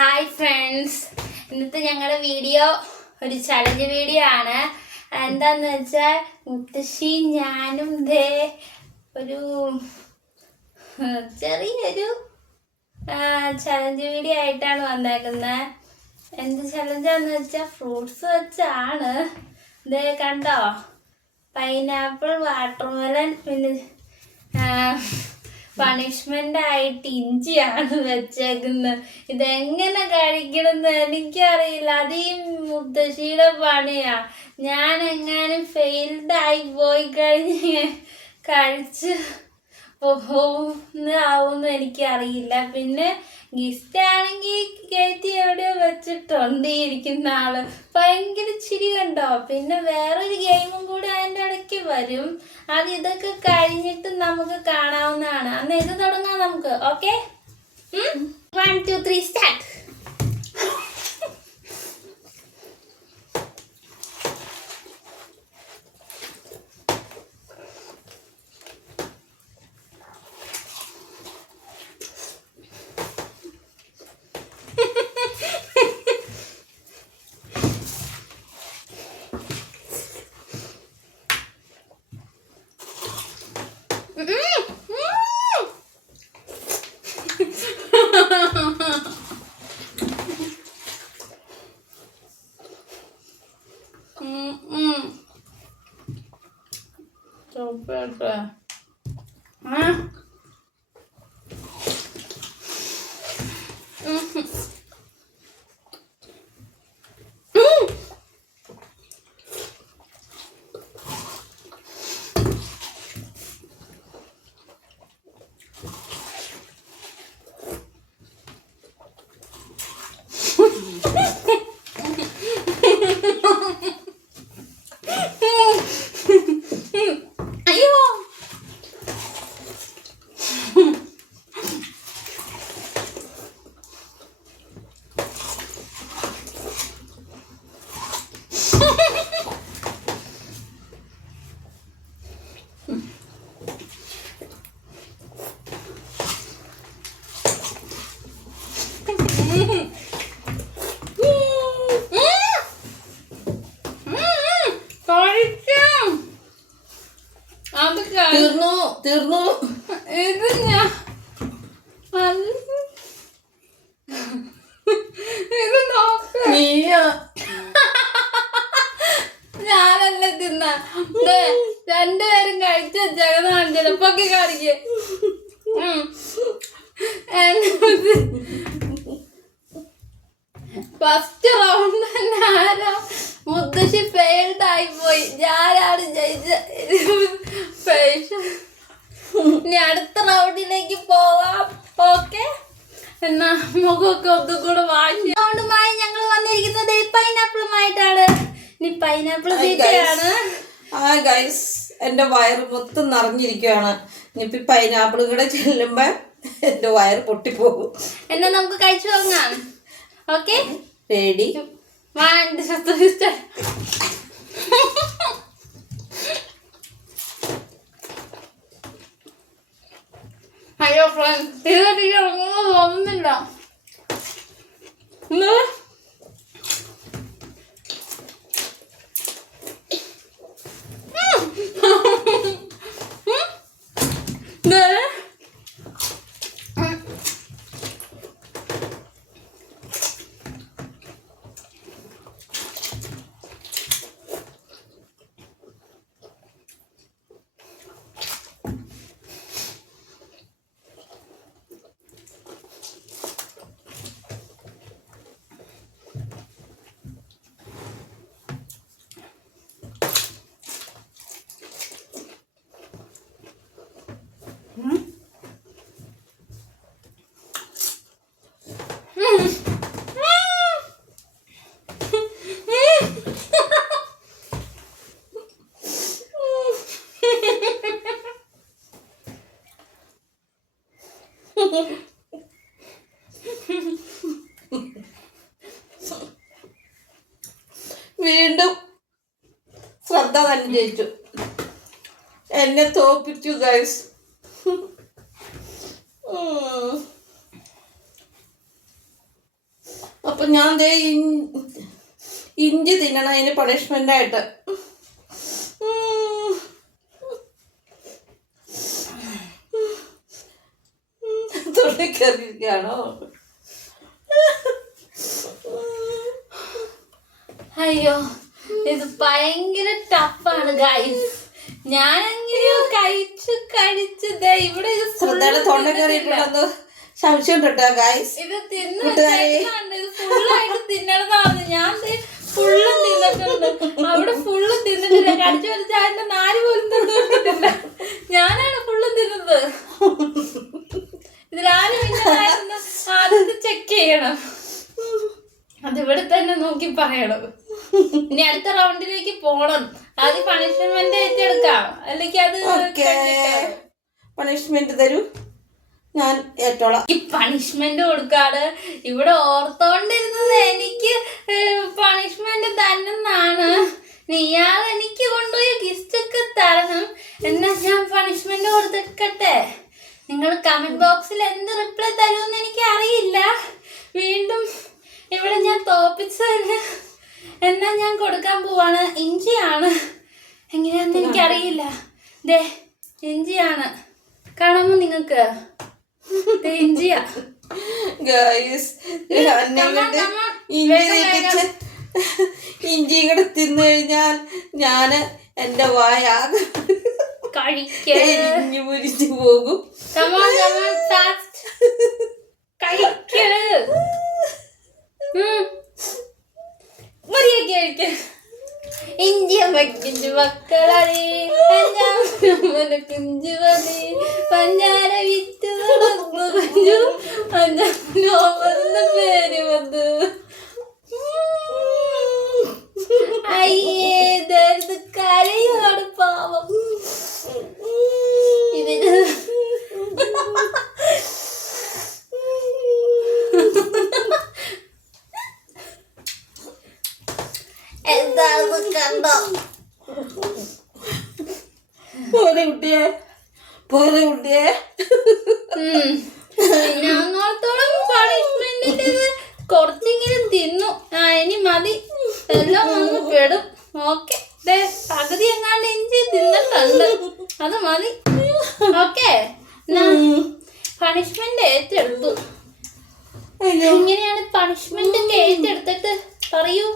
Hi friends ഇന്നത്തെ ഞങ്ങളുടെ video ഒരു ചലഞ്ച് വീഡിയോ ആണ്. എന്താന്ന് വെച്ചാൽ മുത്തശ്ശി ഞാനും ദേ ഒരു ചെറിയൊരു ചലഞ്ച് വീഡിയോ ആയിട്ടാണ് വന്നേക്കുന്നത് എന്ത് ചലഞ്ചാന്ന് വെച്ചാൽ ഫ്രൂട്ട്സ് വെച്ചാണ്. ദേ കണ്ടോ? പൈനാപ്പിൾ വാട്ടർമെലൻ പിന്നെ പണിഷ്മെന്റ് ആയിട്ട് ഇഞ്ചിയാണ് വെച്ചേക്കുന്നത്. ഇതെങ്ങനെ കഴിക്കണമെന്ന് എനിക്കറിയില്ല. അത് ഈ മുത്തശ്ശിയുടെ പണിയാ. ഞാൻ എങ്ങാനും ഫെയിൽഡ് ആയി പോയി കഴിഞ്ഞ് കഴിച്ച് ആവുമെന്ന് എനിക്കറിയില്ല. പിന്നെ ഗിഫ്റ്റ് ആണെങ്കിൽ കയറ്റി എവിടെയോ വെച്ചിട്ടുണ്ട് ഈ ഇരിക്കുന്ന ആൾ. ഭയങ്കര ചിരി കണ്ടോ? പിന്നെ വേറൊരു ഗെയിമും കൂടി അതിന്റെ ഇടയ്ക്ക് വരും. അത് ഇതൊക്കെ കഴിഞ്ഞിട്ട് നമുക്ക് കാണാവുന്നതാണ്. അന്ന് ഇത് തുടങ്ങാം നമുക്ക്. Okay? One two three start ചോപ്പേട്ടാ ആ അയ്യോ കഴിക്കാം അത് കഴി- തീർന്നു തീർന്നു ഇത് ഞാൻ അല്ല. ഇത് നോക്ക നീയാ ഞാനല്ല തിന്ന ദേ, രണ്ടുപേരും കഴിച്ച ജഗന്നാണ് ചിലപ്പൊക്കെ കാണിക്ക്. ഫസ്റ്റ് റൗണ്ട് തന്നെ ആരാ? മുത്തശ്ശി ഫെയിൽഡ് ആയി പോയി ഞാനാണ് ജയിച്ച? ഇനി അടുത്ത റൗണ്ടിലേക്ക് പോവാം. ഓക്കെ എന്നാ മുഖമൊക്കെ ഒന്നും കൂടെ വാങ്ങി റൗണ്ടുമായി ഞങ്ങൾ വന്നിരിക്കുന്നത് പൈനാപ്പിളുമായിട്ടാണ് ഇനി പൈനാപ്പിൾ തീറ്റയാണ്. ഗൈസ് എന്റെ വയറ് മൊത്തം നിറഞ്ഞിരിക്കുകയാണ് ഇനിയിപ്പോൾ പൈനാപ്പിൾ കൂടെ ചെല്ലുമ്പോൾ എന്റെ വയറ് പൊട്ടിപ്പോകും. എന്നാ നമുക്ക് കഴിച്ചു തുടങ്ങാം. ഓക്കെ? പേടി അയ്യോ ഫ്രണ്ട് തീർച്ചയായിട്ടും ഇറങ്ങുന്നു തോന്നുന്നില്ല ഇന്ന് ദേ. വീണ്ടും ശ്രദ്ധ തന്നെ ജയിച്ചു. എന്നെ തോപ്പിച്ചു ഗൈസ് അപ്പൊ ഞാൻ ദേ ഇഞ്ചി തിന്നണം അതിന് പണിഷ്മെന്റ് ആയിട്ട്. ഉം. തുള്ളിക്കറിയിരിക്കുകയാണോ അയ്യോ ഇത് ഭയങ്കര ടഫാണ് ഗൈസ് ഞാൻ എങ്ങനെയോ കഴിച്ചു. കഴിച്ച് ഇവിടെ ഇത് full ശ്രദ്ധയുടെ തൊണ്ട കയറിയിട്ടുണ്ടെന്ന് സംശയം കേട്ടോ ഗായ്സ് ഇത് തിന്ന് ഫുള്ളായിട്ട് ഞാൻ ഫുള്ളും തിന്നിട്ടുണ്ട്. അവിടെ ഫുള്ളും തിന്നിട്ടില്ല. കടിച്ചു വലിച്ച അതിന്റെ നാല് പോലും തിന്നിട്ടില്ല. ഞാനാണ് ഫുള്ളും തിന്നത്. ഇതിലാരും ആദ്യത്തെ ചെക്ക് ചെയ്യണം. അതിവിടെ തന്നെ നോക്കി പറയണം. ഇനി അടുത്ത റൗണ്ടിലേക്ക് പോണം. അത് പണിഷ്മെന്റ് ഏറ്റെടുക്കാം. അല്ലെങ്കിൽ അത് പണിഷ്മെന്റ് തരൂ. ഞാൻ ഏറ്റോളാം. ഈ പണിഷ്മെന്റ് കൊടുക്കാട് ഇവിടെ ഓർത്തോണ്ടിരുന്നത് എനിക്ക് പണിഷ്മെന്റ് തന്നെന്നാണ് ഇയാൾ എനിക്ക് കൊണ്ടുപോയി ഗിഫ്റ്റ് ഒക്കെ തരണം. എന്നാ ഞാൻ പണിഷ്മെന്റ് കൊടുത്തിക്കട്ടെ? നിങ്ങൾ കമന്റ് ബോക്സിൽ എന്ത് റിപ്ലൈ തരുമെന്ന് എനിക്ക് അറിയില്ല വീണ്ടും ഇവിടെ ഞാൻ തോപ്പിച്ചതിന് എന്നാ ഞാൻ കൊടുക്കാൻ പോവാണ്. ഇഞ്ചിയാണ്. എങ്ങനെയാന്ന് എനിക്കറിയില്ല. ദേ ഇഞ്ചിയാണ്. കാണാമോ നിങ്ങൾക്ക്? ദേ ഇഞ്ചിയാ. Guys come on. ഇഞ്ചി വേഗം, തെറ്റിച്ച് ഇഞ്ചി കൂടെ തിന്നു കഴിഞ്ഞാൽ ഞാൻ എന്റെ വായ കഴിക്ക് പോകും. Come ഇന്ത്യ വയ്ക്കിഞ്ചു മക്കളെ പഞ്ചാബ് കുഞ്ചു മതി പഞ്ചാര വിറ്റ് നടന്നു കുഞ്ചു പഞ്ചാബ് പേര് വന്നു. അയ്യേ ദർദ് കരയോട് പാവം. ഇതിന് എന്താന്ന് കണ്ടോ പോലെ കുട്ടിയെ? പോലെ കുട്ടിയെ? അങ്ങോളത്തോളം പണിഷ്മെന്റിന്റെ കുറച്ചെങ്കിലും തിന്നു. ആ ഇനി മതി. എല്ലാം വന്ന് പെടും. ഓക്കെ. പകുതി എങ്ങാണ്ട് ഇഞ്ചി തിന്നിട്ടുണ്ട്. അത് മതി. ഓക്കെ. പണിഷ്മെന്റ് ഏറ്റെടുത്തു. എങ്ങനെയാണ് പണിഷ്മെന്റ് ഒക്കെ ഏറ്റെടുത്തിട്ട് പറയൂ.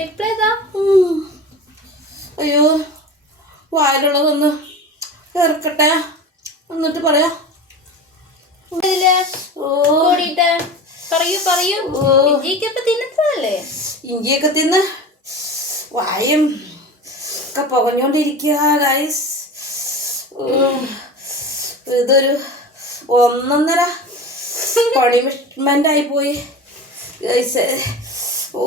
റിപ്ലൈ അയ്യോ. വായിലുള്ളതൊന്ന് ചേർക്കട്ടെ എന്നിട്ട് പറയാ. പറയൂ പറയൂ. തിന്നത്തതല്ലേ ഇഞ്ചിയൊക്കെ തിന്ന് വായും ഒക്കെ പുകഞ്ഞോണ്ടിരിക്കുക ഗൈസ് ഇതൊരു ഒന്നൊന്നര പണിമെന്റ് ആയി പോയി ഗൈസ് ഓ.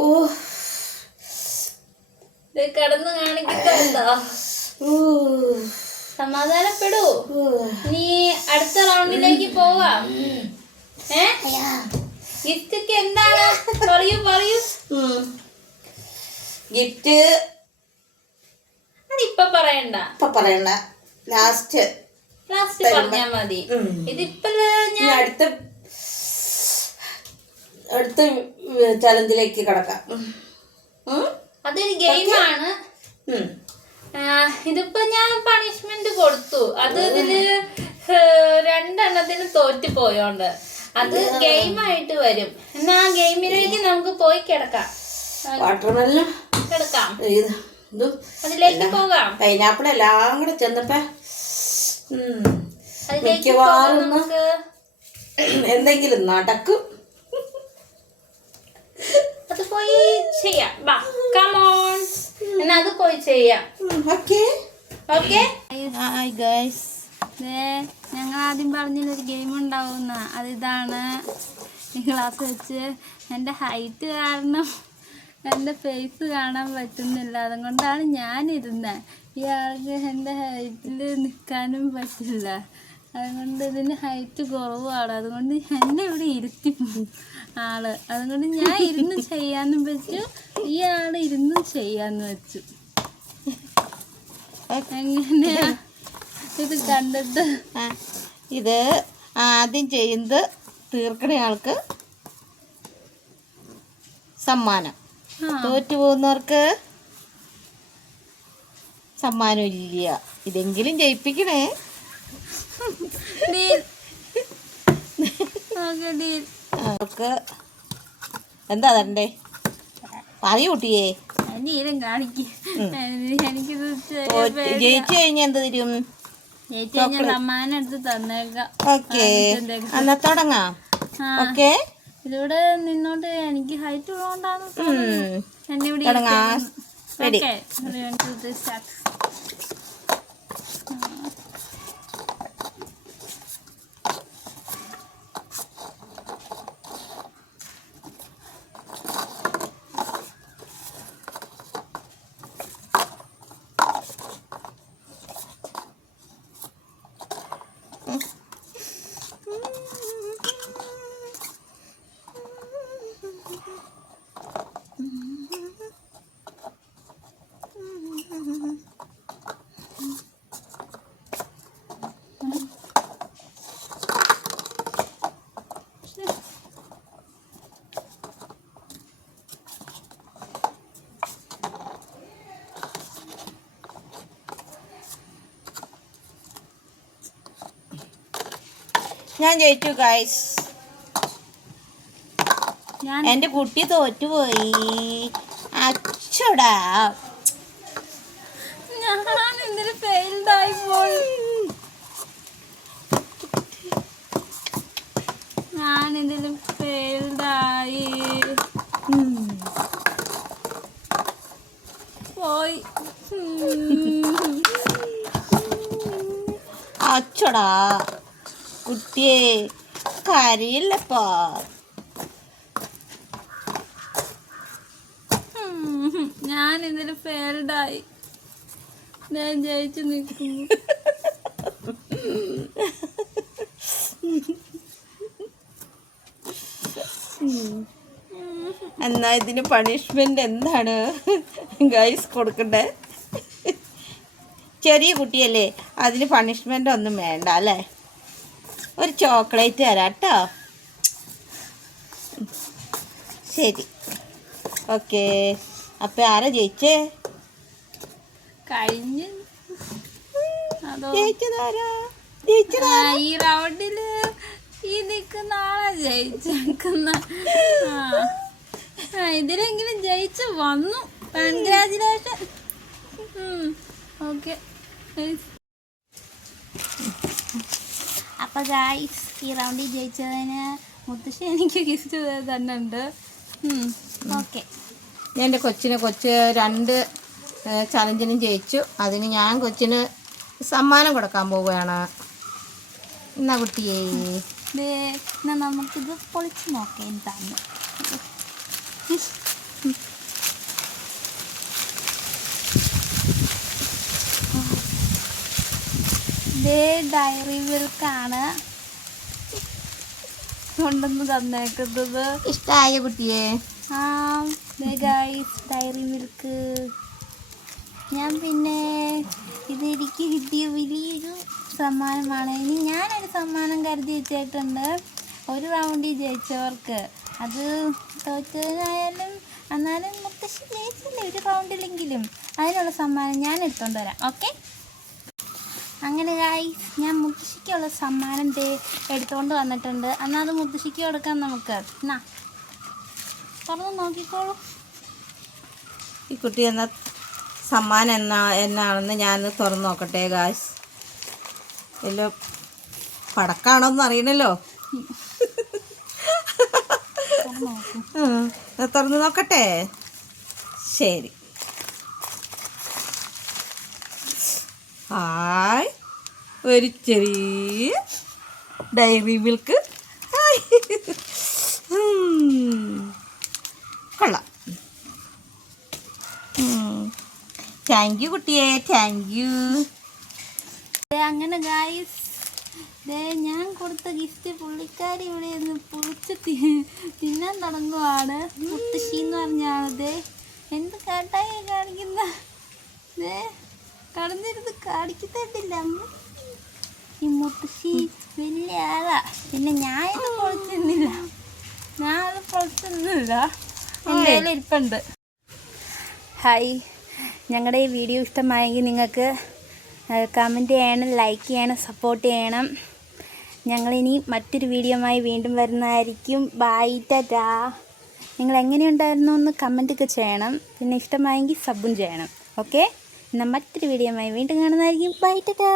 കിടന്ന് ഊ, സമാധാനപ്പെടൂ. നീ അടുത്ത റൗണ്ടിലേക്ക് പോവാം. ഏ? ഗിഫ്റ്റ് എന്താണ്? പറയൂ പറയൂ. ഗിഫ്റ്റ്. അതിപ്പൊ പറയണ്ട. ഇപ്പൊ പറയണ്ട. ലാസ്റ്റ്. ലാസ്റ്റ് പറഞ്ഞാ മതി. ഇതിപ്പോ ഞാൻ അടുത്ത അടുത്ത ചലഞ്ചിലേക്ക് കടക്കാം? അതൊരു ഗെയിമാണ്. ഇതിപ്പോ ഞാൻ പണിഷ്മെന്റ് കൊടുത്തു. അത് ഇതിൽ രണ്ടെണ്ണത്തിന് തോറ്റു പോയോണ്ട്. അത് ഗെയിമായിട്ട് വരും. എന്നാ ആ ഗെയിമിലേക്ക് നമുക്ക് പോയി കിടക്കാം. വാട്ടർമെല്ലും? കിടക്കാം. അതിലേക്ക് പോകാം. പൈനാപ്പിൾ എല്ലാം കൂടെ ചെന്നപ്പോ മിക്കവാറും നമുക്ക്. എന്തെങ്കിലും നടക്കും. അത് പോയി ചെയ്യാം. വാ കമോൺ എന്നാ അത് പോയി ചെയ്യാം. ഓക്കെ. ഓക്കെ? ഹായ് ഗൈസ് ഞങ്ങൾ ആദ്യം പറഞ്ഞൊരു ഗെയിം ഉണ്ടാവുന്ന. അതിതാണ് ഈ ഗ്ലാസ് വെച്ച് എന്റെ ഹൈറ്റ് കാരണം എന്റെ ഫേസ് കാണാൻ പറ്റുന്നില്ല. അതുകൊണ്ടാണ് ഞാനിരുന്നത് ഈ ആൾക്ക് എന്റെ ഹൈറ്റിൽ നിൽക്കാനും പറ്റില്ല. അതുകൊണ്ട് ഇതിന് ഹൈറ്റ് കുറവാണ്. അതുകൊണ്ട് എന്നെ ഇവിടെ ഇരുത്തി ആൾ. അതുകൊണ്ട് ഞാൻ ഇരുന്ന് ചെയ്യാനും വെച്ചു. ഈ ആൾ ഇരുന്നും ചെയ്യാന്ന് വെച്ചു. എങ്ങനെയാ? ഇത് കണ്ടിട്ട്. ഇത് ആദ്യം ചെയ്യുന്നത് തീർക്കണ ആൾക്ക് സമ്മാനം. തോറ്റു പോകുന്നവർക്ക് സമ്മാനം ഇല്ല. ഇതെങ്കിലും ജയിപ്പിക്കണേ. എന്താ തരണ്ടേ? പറയൂ കൂട്ടിയേ. കാണിക്കും. എനിക്കിത് ജയിച്ചു കഴിഞ്ഞാൽ എന്ത് തരും? സമ്മാനം എടുത്ത് തന്നേക്കാം. ഓക്കെ. എന്നാ തുടങ്ങാം. ഓക്കെ. ഇതിവിടെ നിന്നോണ്ട് എനിക്ക് ഹൈറ്റ് ഉള്ളതുകൊണ്ടാണ് എന്നെ ഇവിടെ തുടങ്ങാം. റെഡി ഞാൻ ജയിച്ചു ഗൈസ് ഞാൻ എന്റെ കുട്ടി തോറ്റുപോയി. അച്ചടാ. ഞാൻ എന്തിനു ഫെയിൽഡ് ആയിപ്പോൾ. ഞാൻ ഇതിലും ഫെയിൽഡ് ആയി. പോയി. അച്ചടാ. കുട്ടിയെ കരയില്ലപ്പാ. ഞാൻ ഇതിന് ഫെയിൽഡായി ഞാൻ ജയിച്ചു നിൽക്കുന്നു. എന്നാ ഇതിന് പണിഷ്മെന്റ് എന്താണ്? ഗൈസ് കൊടുക്കണ്ടേ? ചെറിയ കുട്ടിയല്ലേ അതിന് പണിഷ്മെന്റ് ഒന്നും വേണ്ട അല്ലേ? ഒരു ചോക്ലേറ്റ് തരാം കേട്ടോ. ശരി. ഓക്കെ. അപ്പം ആരാ ജയിച്ചേ? കഴിഞ്ഞ്. ജയിച്ചതാരാ? ജയിച്ചതാ ആ, ഈ റൗണ്ടിൽ ഈ നിൽക്കുന്ന ആളാ ജയിച്ചേക്കുന്ന ഇതിലെങ്കിലും ജയിച്ചു വന്നു. Congratulation okay. അപ്പൊ ഗായ്സ് ഈ റൗണ്ടിൽ ജയിച്ചതിന് മുത്തശ്ശി എനിക്ക് ഗിഫ്റ്റ് തന്നെ ഉണ്ട് ഓക്കെ ഞാൻ എന്റെ കൊച്ചിന് കൊച്ച് രണ്ട് ചലഞ്ചിനും ജയിച്ചു. അതിന് ഞാൻ കൊച്ചിന് സമ്മാനം കൊടുക്കാൻ പോവുകയാണ്. എന്നാ കുട്ടിയെ? നമുക്കിത് പൊളിച്ച് നോക്കാം എന്താണ്? ദേ ഡയറി മിൽക്കാണ് കൊണ്ടുവന്ന് തന്നേക്കുന്നത്. ഇഷ്ടമായ കുട്ടിയെ. ആ ഗൈസ് ഡയറി മിൽക്ക് ഞാൻ പിന്നെ ഇത് എനിക്ക് കിട്ടിയ വലിയൊരു സമ്മാനമാണ്. ഇനി ഞാനൊരു സമ്മാനം കരുതി വെച്ചിട്ടുണ്ട്. ഒരു റൗണ്ടിൽ ജയിച്ചവർക്ക്. അത് തോറ്റതിനായാലും എന്നാലും മുത്തശ്ശി ജയിച്ചില്ലേ? ഒരു റൗണ്ടിലെങ്കിലും അതിനുള്ള സമ്മാനം ഞാൻ എടുത്തോണ്ട് വരാം. ഓക്കെ അങ്ങനെ ഗായ്സ് ഞാൻ മുത്തശ്ശിക്കുള്ള സമ്മാനം ദേ എടുത്തുകൊണ്ട് വന്നിട്ടുണ്ട്. എന്നാൽ അത് മുത്തശ്ശിക്ക് കൊടുക്കാം നമുക്ക്. എന്നാ തുറന്ന് നോക്കിക്കോളൂ. ഈ കുട്ടി എന്ന സമ്മാനം എന്നാ എന്നാണെന്ന് ഞാൻ തുറന്ന് നോക്കട്ടെ ഗായ്സ് വല്ല പടക്കാണോന്ന് അറിയണല്ലോ. തുറന്ന് നോക്കട്ടെ. ശരി. ഹായ്. ഒരു ചെറിയ ഡയറി മിൽക്ക്. ഹായ്. കൊള്ളാം. താങ്ക് യു കുട്ടിയെ. താങ്ക് യു അങ്ങനെ ഗായ്സ് ഞാൻ കൊടുത്ത ഗിഫ്റ്റ് പുള്ളിക്കാരി ഇവിടെ നിന്ന് പൊളിച്ച് തിന്നാൻ തുടങ്ങുവാണ്. മുത്തശ്ശി എന്ന് പറഞ്ഞ ആൾ. ദേ എന്ത് കേട്ടായി കാണിക്കുന്ന. ദേ. കടന്നിരുന്ന് കാണിക്കുന്നില്ല അമ്മ. ഈ മുത്തശ്ശി വലിയ ആളാ. പിന്നെ ഞാൻ ഇത് പൊളിച്ചിരുന്നില്ല ഞാൻ അത് പൊളിച്ചിരുന്നില്ല എന്റെ ഇരിപ്പുണ്ട്. ഹായ് ഞങ്ങളുടെ ഈ വീഡിയോ ഇഷ്ടമായെങ്കിൽ നിങ്ങൾക്ക് കമന്റ് ചെയ്യണം ലൈക്ക് ചെയ്യണം സപ്പോർട്ട് ചെയ്യണം. ഞങ്ങളിനി മറ്റൊരു വീഡിയോമായി വീണ്ടും വരുന്നതായിരിക്കും. ബൈ ടാ നിങ്ങൾ എങ്ങനെയുണ്ടായിരുന്നു എന്ന് കമന്റൊക്കെ ചെയ്യണം. പിന്നെ ഇഷ്ടമായെങ്കിൽ സബും ചെയ്യണം. ഓക്കെ എന്നാൽ മറ്റൊരു വീഡിയോയുമായി വീണ്ടും കാണുന്നതായിരിക്കും. ബൈ ടാ